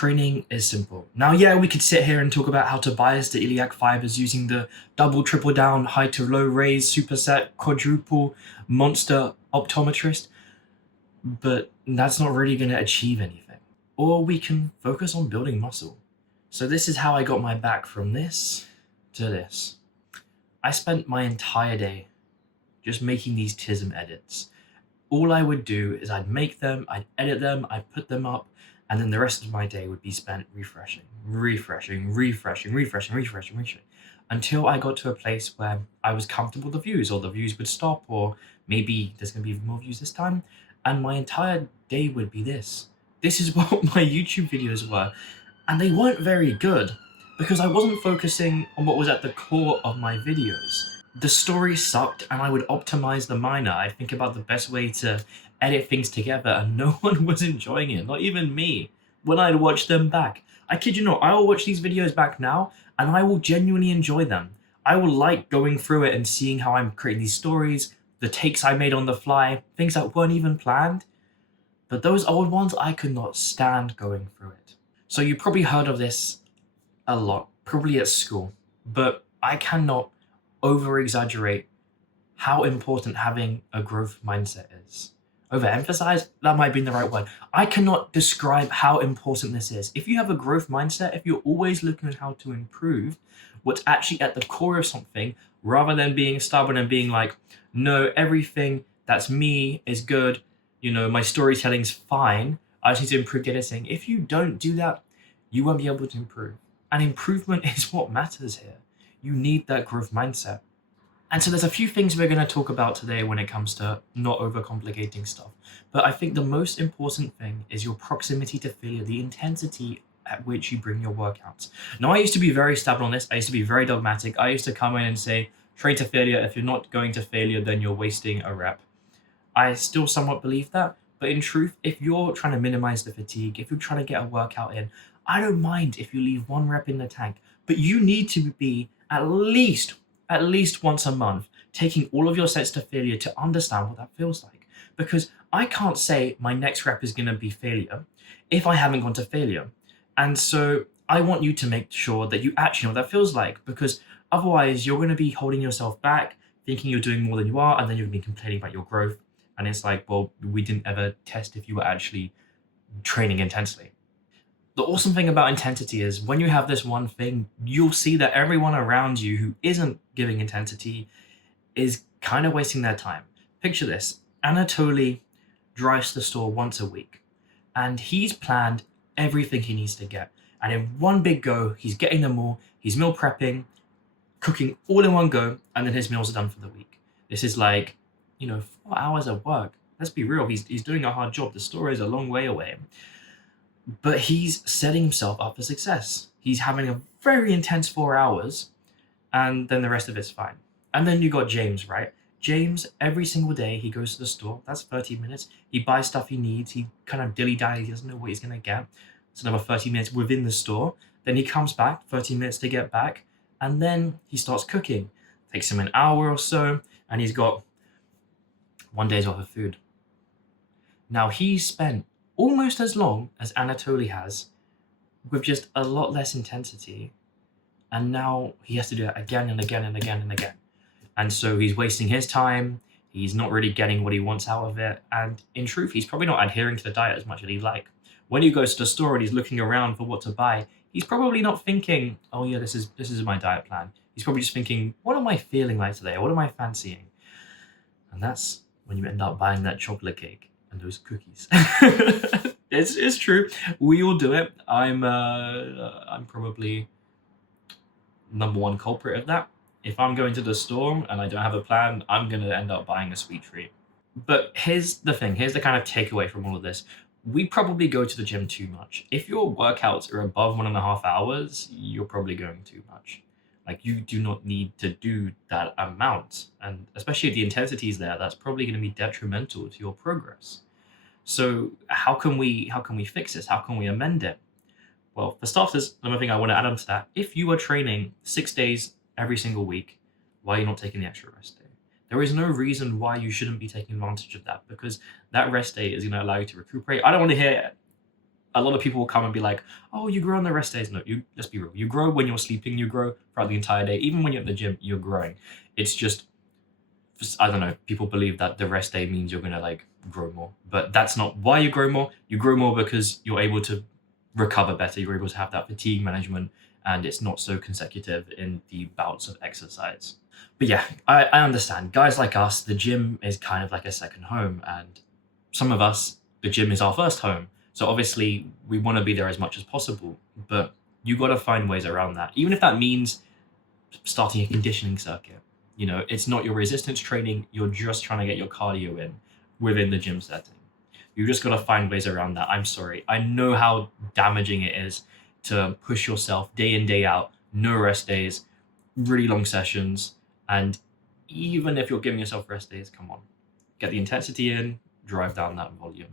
training is simple. Now, yeah, we could sit here and talk about how to bias the iliac fibers using the double, triple down, high to low raise, superset, quadruple, monster optometrist, but that's not really going to achieve anything. Or we can focus on building muscle. So this is how I got my back from this to this. I spent my entire day just making these TISM edits. All I would do is I'd make them, I'd edit them, I'd put them up, and then the rest of my day would be spent refreshing, until I got to a place where I was comfortable with the views, or the views would stop, or maybe there's going to be more views this time, and my entire day would be this. This is what my YouTube videos were, and they weren't very good because I wasn't focusing on what was at the core of my videos. The story sucked, and I would optimize the minor. I'd think about the best way to edit things together, and no one was enjoying it, not even me, when I'd watch them back. I kid you not, I will watch these videos back now, and I will genuinely enjoy them. I will like going through it and seeing how I'm creating these stories, the takes I made on the fly, things that weren't even planned. But those old ones, I could not stand going through it. So you probably heard of this a lot, probably at school, but I cannot over-exaggerate how important having a growth mindset is. Overemphasize, that might be the right word. I cannot describe how important this is. If you have a growth mindset, if you're always looking at how to improve what's actually at the core of something, rather than being stubborn and being like, no, everything that's me is good, my storytelling's fine, I just need to improve the editing. If you don't do that, you won't be able to improve. And improvement is what matters here. You need that growth mindset. And so there's a few things we're going to talk about today when it comes to not overcomplicating stuff. But I think the most important thing is your proximity to failure, the intensity at which you bring your workouts. Now, I used to be very stubborn on this. I used to be very dogmatic. I used to come in and say, train to failure. If you're not going to failure, then you're wasting a rep. I still somewhat believe that. But in truth, if you're trying to minimize the fatigue, if you're trying to get a workout in, I don't mind if you leave one rep in the tank. But you need to be at least once a month, taking all of your sets to failure to understand what that feels like. Because I can't say my next rep is going to be failure if I haven't gone to failure. And so I want you to make sure that you actually know what that feels like, because otherwise you're going to be holding yourself back, thinking you're doing more than you are, and then you're going to be complaining about your growth. And it's like, well, we didn't ever test if you were actually training intensely. The awesome thing about intensity is when you have this one thing, you'll see that everyone around you who isn't giving intensity is kind of wasting their time. Picture this. Anatoly drives to the store once a week, and he's planned everything he needs to get. And in one big go, he's getting them all. He's meal prepping, cooking all in one go, and then his meals are done for the week. This is like, 4 hours of work. Let's be real. He's doing a hard job. The store is a long way away. But he's setting himself up for success. He's having a very intense 4 hours, and then the rest of it's fine. And then you got James, right? James, every single day, he goes to the store. That's 30 minutes. He buys stuff he needs. He kind of dilly-dallies. He doesn't know what he's going to get. It's another 30 minutes within the store. Then he comes back, 30 minutes to get back, and then he starts cooking. Takes him an hour or so, and he's got 1 day's worth of food. Now, he spent almost as long as Anatoly has, with just a lot less intensity, and now he has to do it again and again and again and again. And so he's wasting his time, he's not really getting what he wants out of it, and in truth, he's probably not adhering to the diet as much as he'd like. When he goes to the store and he's looking around for what to buy, he's probably not thinking, oh yeah, this is my diet plan. He's probably just thinking, what am I feeling like today? What am I fancying? And that's when you end up buying that chocolate cake and those cookies. It's true. We all do it. I'm probably number one culprit of that. If I'm going to the store and I don't have a plan, I'm going to end up buying a sweet treat. But here's the thing. Here's the kind of takeaway from all of this. We probably go to the gym too much. If your workouts are above 1.5 hours, you're probably going too much. Like, you do not need to do that amount. And especially if the intensity is there, that's probably going to be detrimental to your progress. So how can we fix this? How can we amend it? Well, for starters, another thing I want to add on to that, if you are training 6 days every single week, why are you not taking the extra rest day? There is no reason why you shouldn't be taking advantage of that, because that rest day is going to allow you to recuperate. I don't want to hear A lot of people will come and be like, oh, you grow on the rest days. No, let's be real. You grow when you're sleeping, you grow throughout the entire day. Even when you're at the gym, you're growing. It's just, I don't know, people believe that the rest day means you're gonna like grow more. But that's not why you grow more. You grow more because you're able to recover better. You're able to have that fatigue management, and it's not so consecutive in the bouts of exercise. But yeah, I understand. Guys like us, the gym is kind of like a second home, and some of us, the gym is our first home. So obviously, we want to be there as much as possible, but you got to find ways around that, even if that means starting a conditioning circuit. You know, it's not your resistance training. You're just trying to get your cardio in within the gym setting. You just got to find ways around that. I'm sorry. I know how damaging it is to push yourself day in, day out, no rest days, really long sessions. And even if you're giving yourself rest days, come on, get the intensity in, drive down that volume.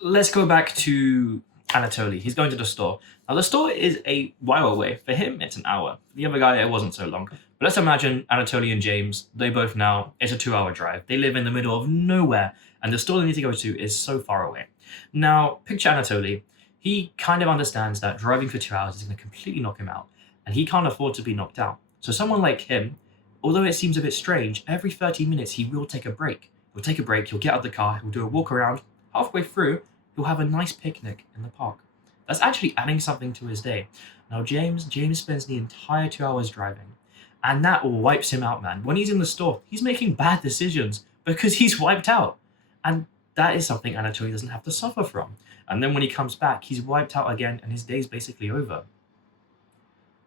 Let's go back to Anatoly. He's going to the store. Now, the store is a while away. For him, it's an hour. For the other guy, it wasn't so long. But let's imagine Anatoly and James, they both now, it's a 2-hour drive. They live in the middle of nowhere, and the store they need to go to is so far away. Now, picture Anatoly. He kind of understands that driving for 2 hours is going to completely knock him out, and he can't afford to be knocked out. So someone like him, although it seems a bit strange, every 30 minutes he will take a break. He'll take a break, he'll get out of the car, he'll do a walk around. Halfway through, he'll have a nice picnic in the park. That's actually adding something to his day. Now, James spends the entire 2 hours driving, and that wipes him out, man. When he's in the store, he's making bad decisions because he's wiped out. And that is something Anatoly doesn't have to suffer from. And then when he comes back, he's wiped out again, and his day's basically over.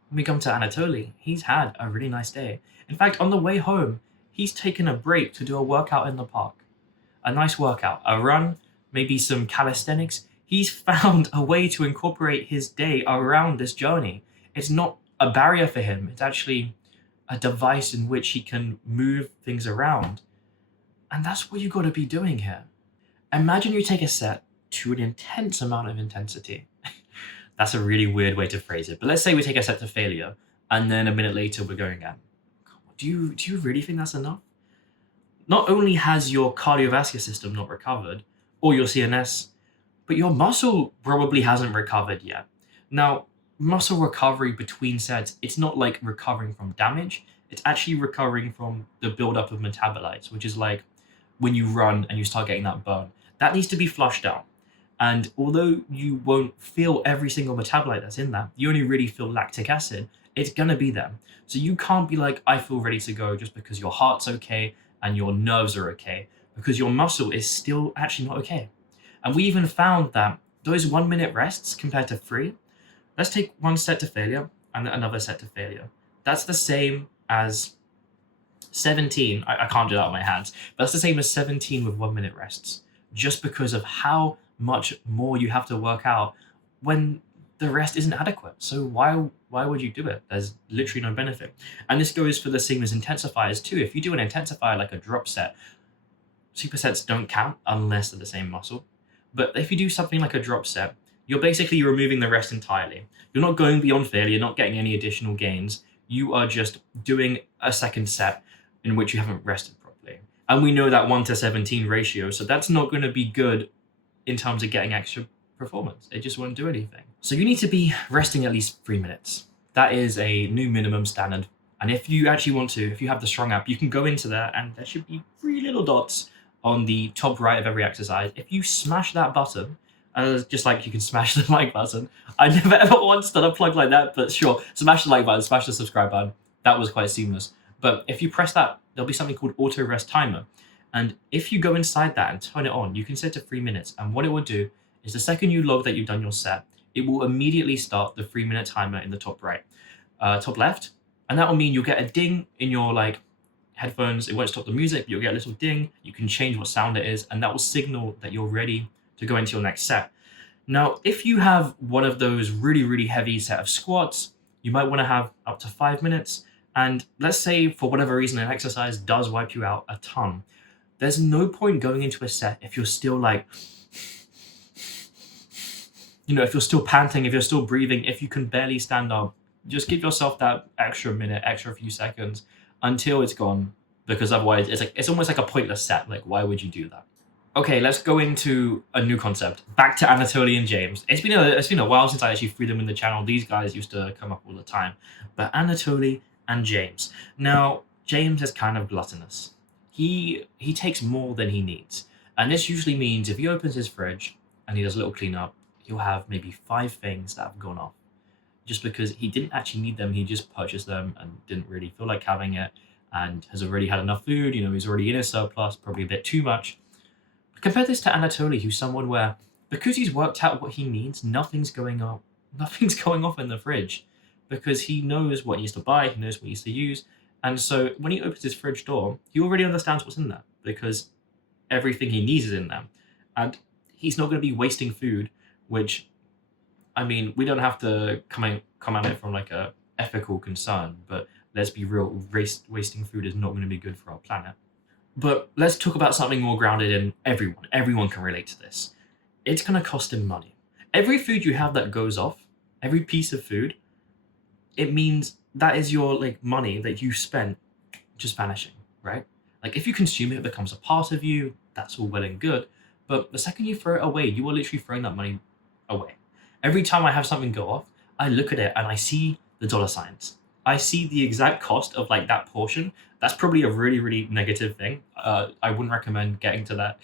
When we come to Anatoly, he's had a really nice day. In fact, on the way home, he's taken a break to do a workout in the park. A nice workout, a run, maybe some calisthenics. He's found a way to incorporate his day around this journey. It's not a barrier for him. It's actually a device in which he can move things around. And that's what you got to be doing here. Imagine you take a set to an intense amount of intensity. That's a really weird way to phrase it. But let's say we take a set to failure, and then a minute later we're going again. Do you really think that's enough? Not only has your cardiovascular system not recovered, or your CNS, but your muscle probably hasn't recovered yet. Now, muscle recovery between sets, it's not like recovering from damage. It's actually recovering from the buildup of metabolites, which is like when you run and you start getting that burn. That needs to be flushed out. And although you won't feel every single metabolite that's in that, you only really feel lactic acid, it's going to be there. So you can't be like, I feel ready to go just because your heart's okay and your nerves are okay, because your muscle is still actually not okay. And we even found that those 1 minute rests compared to 3, let's take one set to failure and another set to failure. That's the same as 17. I can't do that on my hands, but that's the same as 17 with 1 minute rests, just because of how much more you have to work out when the rest isn't adequate. So why would you do it? There's literally no benefit. And this goes for the same as intensifiers too. If you do an intensifier like a drop set, supersets don't count unless they're the same muscle. But if you do something like a drop set, you're basically removing the rest entirely. You're not going beyond failure, you're not getting any additional gains. You are just doing a second set in which you haven't rested properly. And we know that 1:17 ratio, so that's not going to be good in terms of getting extra performance. It just won't do anything. So you need to be resting at least 3 minutes. That is a new minimum standard. And if you actually want to, if you have the Strong app, you can go into there and there should be 3 little dots on the top right of every exercise. If you smash that button, just like you can smash the like button. I never ever once done a plug like that, but sure, smash the like button, smash the subscribe button. That was quite seamless. But if you press that, there'll be something called auto rest timer. And if you go inside that and turn it on, you can set to 3 minutes. And what it will do is the second you log that you've done your set, it will immediately start the 3 minute timer in the top right, top left. And that will mean you'll get a ding in your like headphones. It won't stop the music, but you'll get a little ding. You can change what sound it is, and that will signal that you're ready to go into your next set. Now, if you have one of those really, really heavy set of squats, you might want to have up to 5 minutes. And let's say for whatever reason, an exercise does wipe you out a ton. There's no point going into a set if you're still like, if you're still panting, if you're still breathing, if you can barely stand up. Just give yourself that extra minute, extra few seconds until it's gone, because otherwise it's almost like a pointless set. Like, why would you do that? Okay, let's go into a new concept. Back to Anatoly and James. It's been a while since I actually threw them in the channel. These guys used to come up all the time. But Anatoly and James. Now, James is kind of gluttonous. He takes more than he needs. And this usually means if he opens his fridge and he does a little cleanup, he'll have maybe 5 things that have gone off. Just because he didn't actually need them, he just purchased them and didn't really feel like having it and has already had enough food, he's already in a surplus, probably a bit too much. Compare this to Anatoly, who's someone where because he's worked out what he needs, nothing's going on, nothing's going off in the fridge, because he knows what he needs to buy, he knows what he needs to use, and so when he opens his fridge door, he already understands what's in there because everything he needs is in there, and he's not going to be wasting food. Which, I mean, we don't have to come at it from like a ethical concern, but let's be real, wasting food is not going to be good for our planet. But let's talk about something more grounded in everyone. Everyone can relate to this. It's going to cost him money. Every food you have that goes off, every piece of food, it means that is your like money that you spent just vanishing, right? Like if you consume it, it becomes a part of you. That's all well and good. But the second you throw it away, you are literally throwing that money away. Every time I have something go off, I look at it and I see the dollar signs. I see the exact cost of like that portion. That's probably a really, really negative thing. I wouldn't recommend getting to that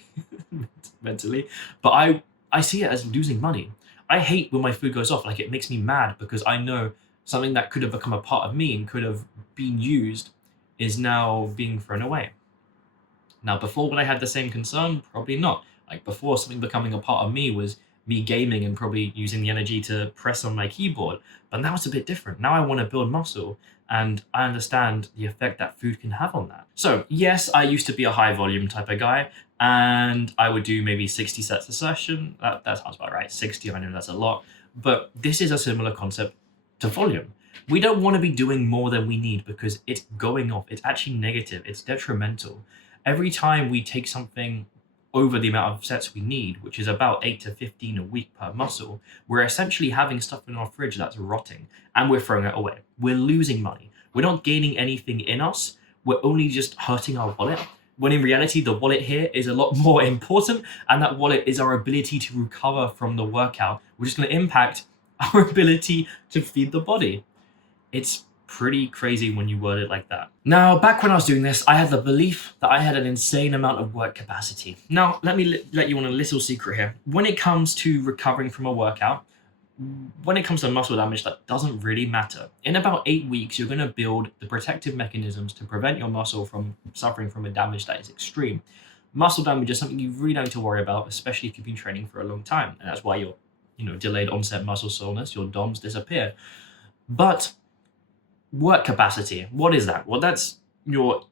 mentally, but I see it as losing money. I hate when my food goes off. Like it makes me mad because I know something that could have become a part of me and could have been used is now being thrown away. Now, before when I had the same concern, probably not. Like before, something becoming a part of me was me gaming and probably using the energy to press on my keyboard. But now it's a bit different. Now I want to build muscle and I understand the effect that food can have on that. So yes, I used to be a high volume type of guy and I would do maybe 60 sets a session. That sounds about right. 60, I know that's a lot. But this is a similar concept to volume. We don't want to be doing more than we need because it's going off. It's actually negative. It's detrimental. Every time we take something over the amount of sets we need, which is about 8 to 15 a week per muscle, we're essentially having stuff in our fridge that's rotting and we're throwing it away. We're losing money. We're not gaining anything in us. We're only just hurting our wallet. When in reality, the wallet here is a lot more important, and that wallet is our ability to recover from the workout, which is going to impact our ability to feed the body. It's pretty crazy when you word it like that. Now, back when I was doing this, I had the belief that I had an insane amount of work capacity. Now, let me let you on a little secret here. When it comes to recovering from a workout, when it comes to muscle damage, that doesn't really matter. In about 8 weeks, you're going to build the protective mechanisms to prevent your muscle from suffering from a damage that is extreme. Muscle damage is something you really don't need to worry about, especially if you've been training for a long time. And that's why your delayed onset muscle soreness, your DOMs disappear. But work capacity, what is that? Well, that's your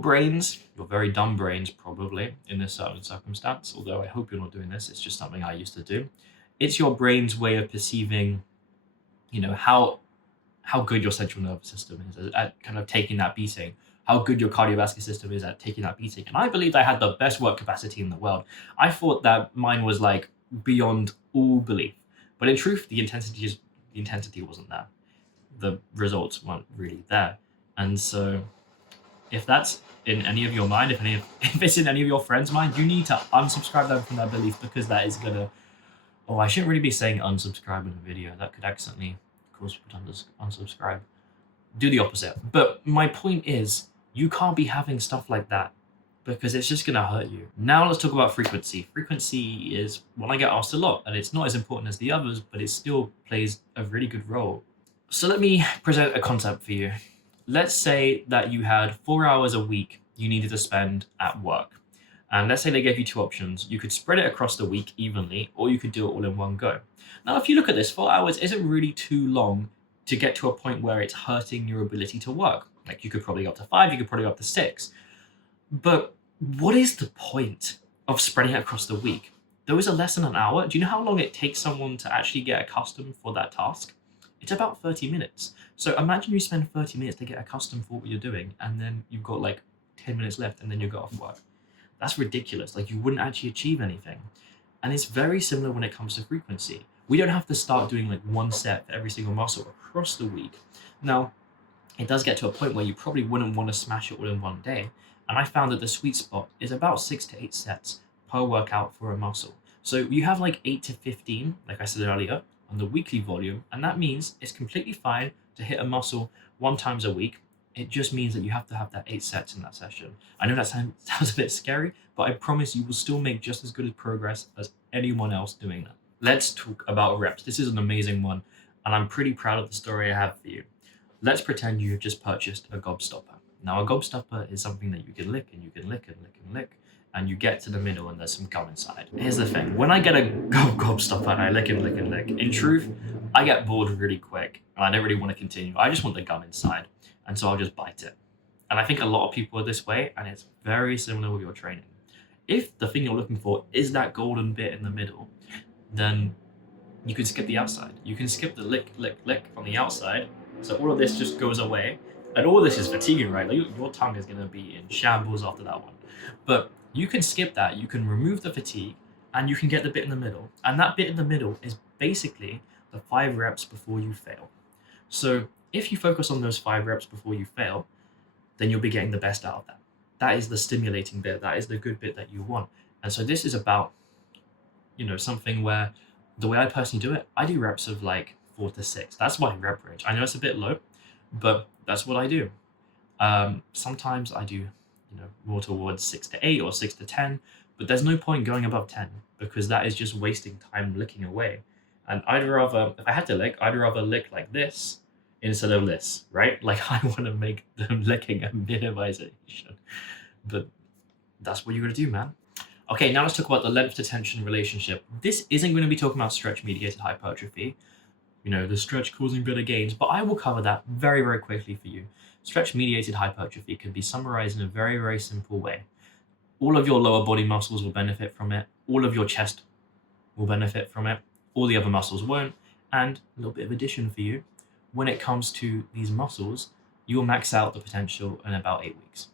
brains, your very dumb brains probably in this certain circumstance, although I hope you're not doing this, it's just something I used to do. It's your brain's way of perceiving, how good your central nervous system is at kind of taking that beating, how good your cardiovascular system is at taking that beating. And I believed I had the best work capacity in the world. I thought that mine was like beyond all belief. But in truth, the intensity wasn't there. The results weren't really there. And so if that's in any of your mind, if it's in any of your friends' mind, you need to unsubscribe them from that belief, because that is gonna I shouldn't really be saying unsubscribe in a video. That could accidentally cause people to unsubscribe. Do the opposite. But my point is, you can't be having stuff like that because it's just going to hurt you. Now let's talk about frequency. Frequency is one I get asked a lot, and it's not as important as the others, but it still plays a really good role. So let me present a concept for you. Let's say that you had 4 hours a week you needed to spend at work. And let's say they gave you 2 options. You could spread it across the week evenly, or you could do it all in one go. Now, if you look at this, 4 hours isn't really too long to get to a point where it's hurting your ability to work. Like you could probably go up to 5, you could probably go up to 6. But what is the point of spreading it across the week? Those are less than an hour. Do you know how long it takes someone to actually get accustomed for that task? It's about 30 minutes. So imagine you spend 30 minutes to get accustomed for what you're doing, and then you've got like 10 minutes left, and then you go off work. That's ridiculous. Like you wouldn't actually achieve anything. And it's very similar when it comes to frequency. We don't have to start doing like 1 set for every single muscle across the week. Now, it does get to a point where you probably wouldn't want to smash it all in one day. And I found that the sweet spot is about 6 to 8 sets per workout for a muscle. So you have like 8 to 15, like I said earlier, on the weekly volume, and that means it's completely fine to hit a muscle 1 time a week. It just means that you have to have that 8 sets in that session. I know that sounds a bit scary, but I promise you will still make just as good a progress as anyone else doing that. Let's talk about reps. This is an amazing one, and I'm pretty proud of the story I have for you. Let's pretend you've just purchased a gobstopper. Now, a gobstopper is something that you can lick and you can lick and lick and lick, and you get to the middle and there's some gum inside. Here's the thing, when I get a gobstopper and I lick and lick and lick, in truth, I get bored really quick and I don't really want to continue. I just want the gum inside, and so I'll just bite it. And I think a lot of people are this way, and it's very similar with your training. If the thing you're looking for is that golden bit in the middle, then you can skip the outside. You can skip the lick, lick, lick on the outside, so all of this just goes away. And all this is fatiguing, right? Like your tongue is going to be in shambles after that one. But you can skip that, you can remove the fatigue, and you can get the bit in the middle. And that bit in the middle is basically the 5 reps before you fail. So if you focus on those 5 reps before you fail, then you'll be getting the best out of that. That is the stimulating bit. That is the good bit that you want. And so this is about, something where the way I personally do it, I do reps of like 4 to 6. That's my rep range. I know it's a bit low, but that's what I do. Sometimes I do, more towards 6 to 8 or 6 to 10, but there's no point going above 10 because that is just wasting time licking away. And if I had to lick, I'd rather lick like this instead of this, right? Like I want to make the licking a minimization, but that's what you're going to do, man. Okay, now let's talk about the length to tension relationship. This isn't going to be talking about stretch mediated hypertrophy, the stretch causing better gains, but I will cover that very, very quickly for you. Stretch mediated hypertrophy can be summarized in a very, very simple way. All of your lower body muscles will benefit from it. All of your chest will benefit from it. All the other muscles won't. And a little bit of addition for you. When it comes to these muscles, you will max out the potential in about 8 weeks.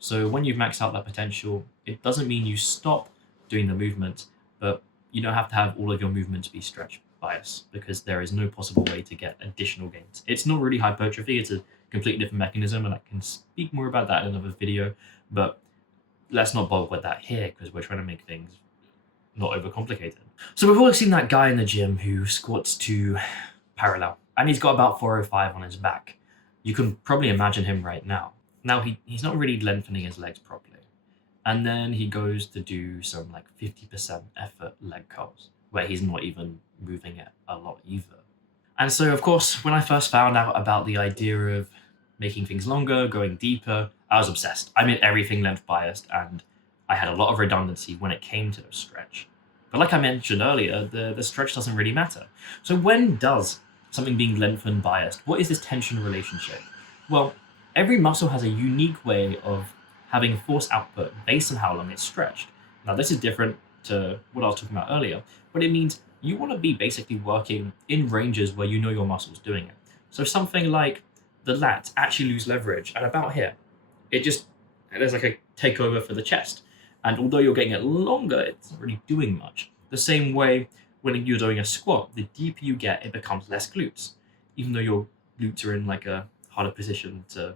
So when you've maxed out that potential, it doesn't mean you stop doing the movement, but you don't have to have all of your movements be stretch bias because there is no possible way to get additional gains. It's not really hypertrophy, it's a completely different mechanism, and I can speak more about that in another video, but let's not bother with that here because we're trying to make things not overcomplicated. So we've all seen that guy in the gym who squats to parallel, and he's got about 405 on his back. You can probably imagine him right now. Now he's not really lengthening his legs properly. And then he goes to do some like 50% effort leg curls where he's not even moving it a lot either. And so, of course, when I first found out about the idea of making things longer, going deeper, I was obsessed. I made everything length biased, and I had a lot of redundancy when it came to the stretch. But like I mentioned earlier, the stretch doesn't really matter. So when does something being lengthened biased? What is this tension relationship? Well, every muscle has a unique way of having force output based on how long it's stretched. Now, this is different to what I was talking about earlier, but it means you want to be basically working in ranges where you know your muscle's doing it. So something like the lats actually lose leverage at about here. There's like a takeover for the chest. And although you're getting it longer, it's not really doing much. The same way when you're doing a squat, the deeper you get, it becomes less glutes, even though your glutes are in like a harder position to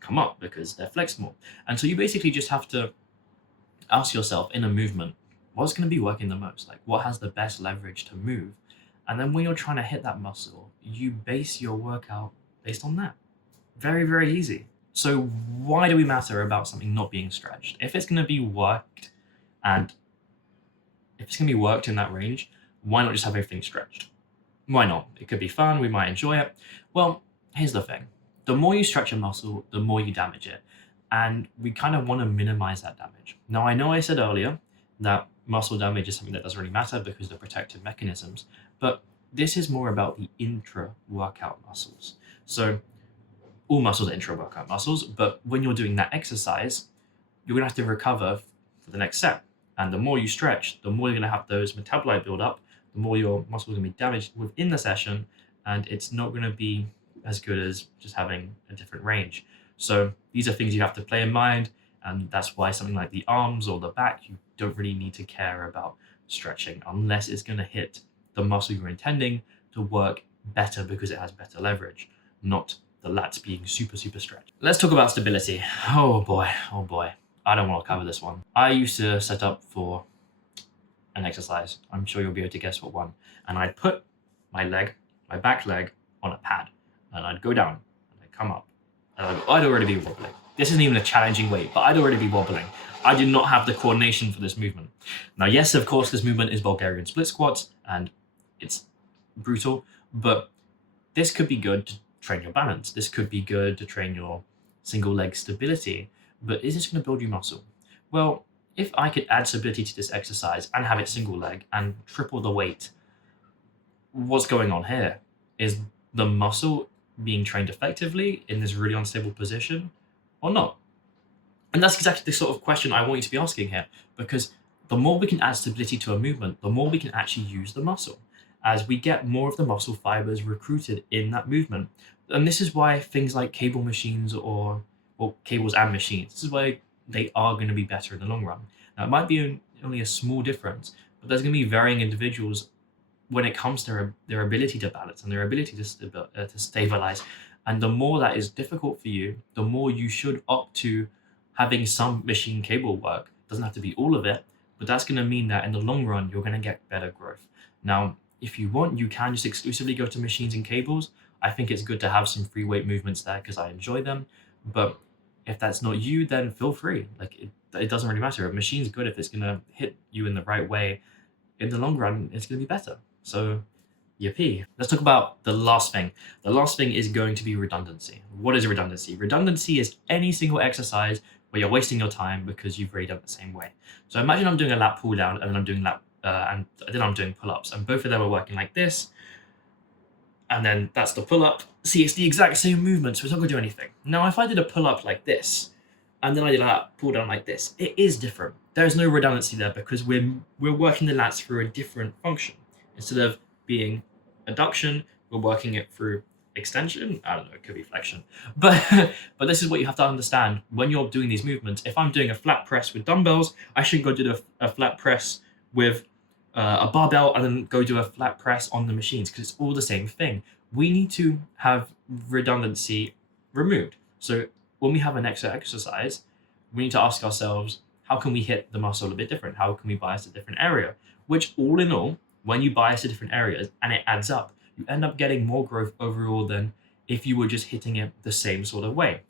come up because they're flexed more. And so you basically just have to ask yourself in a movement, what's going to be working the most? Like what has the best leverage to move? And then when you're trying to hit that muscle, you base your workout based on that. Very, very easy. So why do we matter about something not being stretched? If it's going to be worked in that range, why not just have everything stretched? Why not? It could be fun. We might enjoy it. Well, here's the thing. The more you stretch a muscle, the more you damage it. And we kind of want to minimize that damage. Now, I know I said earlier that muscle damage is something that doesn't really matter because of the protective mechanisms, but this is more about the intra-workout muscles. So all muscles are intra-workout muscles, but when you're doing that exercise, you're going to have to recover for the next set. And the more you stretch, the more you're going to have those metabolite build up, the more your muscles are going to be damaged within the session, and it's not going to be as good as just having a different range. So these are things you have to play in mind, and that's why something like the arms or the back, you don't really need to care about stretching unless it's going to hit the muscle you're intending to work better because it has better leverage, not the lats being super, super stretched. Let's talk about stability. Oh boy, oh boy. I don't want to cover this one. I used to set up for an exercise. I'm sure you'll be able to guess what one. And I'd put my back leg on a pad, and I'd go down, and I'd come up, and I'd already be wobbling. This isn't even a challenging weight, but I'd already be wobbling. I did not have the coordination for this movement. Now, yes, of course, this movement is Bulgarian split squats, and it's brutal, but this could be good to train your balance. This could be good to train your single leg stability, but is this going to build your muscle? Well, if I could add stability to this exercise and have it single leg and triple the weight, what's going on here? Is the muscle being trained effectively in this really unstable position or not? And that's exactly the sort of question I want you to be asking here, because the more we can add stability to a movement, the more we can actually use the muscle as we get more of the muscle fibers recruited in that movement. And this is why things like cable machines or cables and machines, this is why they are going to be better in the long run. Now, it might be only a small difference, but there's going to be varying individuals when it comes to their ability to balance and their ability to stabilize. And the more that is difficult for you, the more you should opt to having some machine cable work. Doesn't have to be all of it, but that's going to mean that in the long run, you're going to get better growth. Now, if you want, you can just exclusively go to machines and cables. I think it's good to have some free weight movements there because I enjoy them. But if that's not you, then feel free. Like it doesn't really matter. A machine's good if it's going to hit you in the right way. In the long run, it's going to be better. So, yippee. Let's talk about the last thing. The last thing is going to be redundancy. What is redundancy? Redundancy is any single exercise where you're wasting your time because you've already done it the same way. So imagine I'm doing a lat pull down, and then I'm doing I'm doing pull-ups, and both of them are working like this, and then that's the pull-up. See, it's the exact same movement, so it's not going to do anything. Now, if I did a pull-up like this, and then I did a lat pull down like this, it is different. There's no redundancy there because we're working the lats through a different function. Instead of being adduction, we're working it through extension. I don't know, it could be flexion. But this is what you have to understand when you're doing these movements. If I'm doing a flat press with dumbbells, I shouldn't go do a flat press with a barbell and then go do a flat press on the machines because it's all the same thing. We need to have redundancy removed. So when we have an extra exercise, we need to ask ourselves, how can we hit the muscle a bit different? How can we bias a different area? Which all in all, when you bias to different areas and it adds up, you end up getting more growth overall than if you were just hitting it the same sort of way.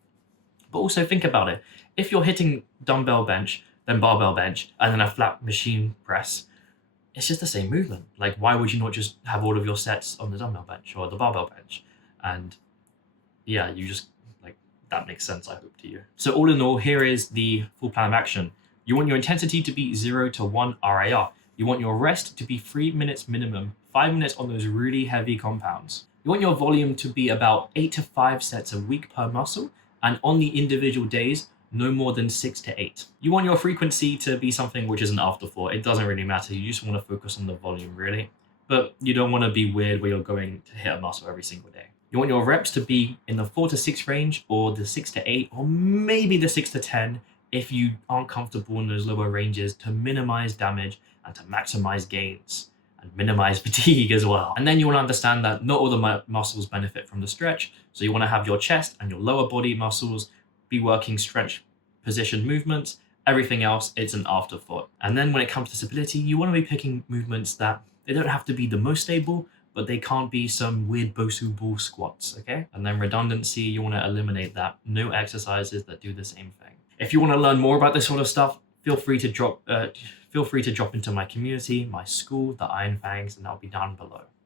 But also think about it. If you're hitting dumbbell bench, then barbell bench, and then a flat machine press, it's just the same movement. Like, why would you not just have all of your sets on the dumbbell bench or the barbell bench? And yeah, you just, like, that makes sense, I hope, to you. So all in all, here is the full plan of action. You want your intensity to be 0 to 1 RAR. You want your rest to be 3 minutes minimum, 5 minutes on those really heavy compounds. You want your volume to be about 8 to 5 sets a week per muscle, and on the individual days, no more than 6 to 8. You want your frequency to be something which is an afterthought. It doesn't really matter. You just want to focus on the volume, really. But you don't want to be weird where you're going to hit a muscle every single day. You want your reps to be in the 4 to 6 range, or the 6 to 8, or maybe the 6 to 10 if you aren't comfortable in those lower ranges, to minimize damage and to maximize gains and minimize fatigue as well. And then you want to understand that not all the muscles benefit from the stretch. So you want to have your chest and your lower body muscles be working stretch position movements. Everything else, it's an afterthought. And then when it comes to stability, you want to be picking movements that they don't have to be the most stable, but they can't be some weird Bosu ball squats, okay? And then redundancy, you want to eliminate that. No exercises that do the same thing. If you want to learn more about this sort of stuff, feel free to drop into my community, my school, the Iron Fangs, and that'll be down below.